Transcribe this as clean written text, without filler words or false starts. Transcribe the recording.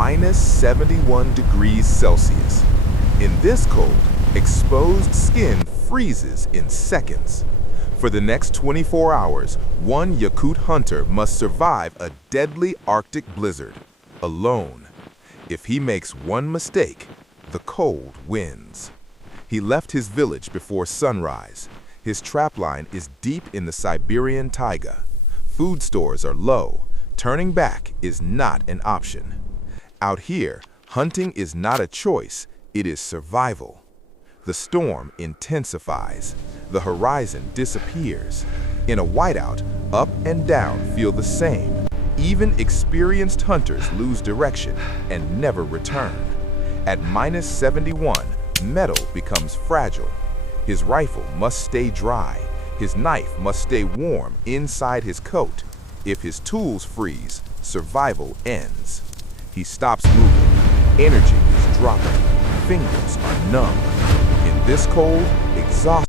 -71 degrees Celsius. In this cold, exposed skin freezes in seconds. For the next 24 hours, one Yakut hunter must survive a deadly Arctic blizzard, alone. If he makes one mistake, the cold wins. He left his village before sunrise. His trapline is deep in the Siberian taiga. Food stores are low. Turning back is not an option. Out here, hunting is not a choice, it is survival. The storm intensifies. The horizon disappears. In a whiteout, up and down feel the same. Even experienced hunters lose direction and never return. At -71, metal becomes fragile. His rifle must stay dry. His knife must stay warm inside his coat. If his tools freeze, survival ends. He stops moving. Energy is dropping. Fingers are numb. In this cold, exhaustion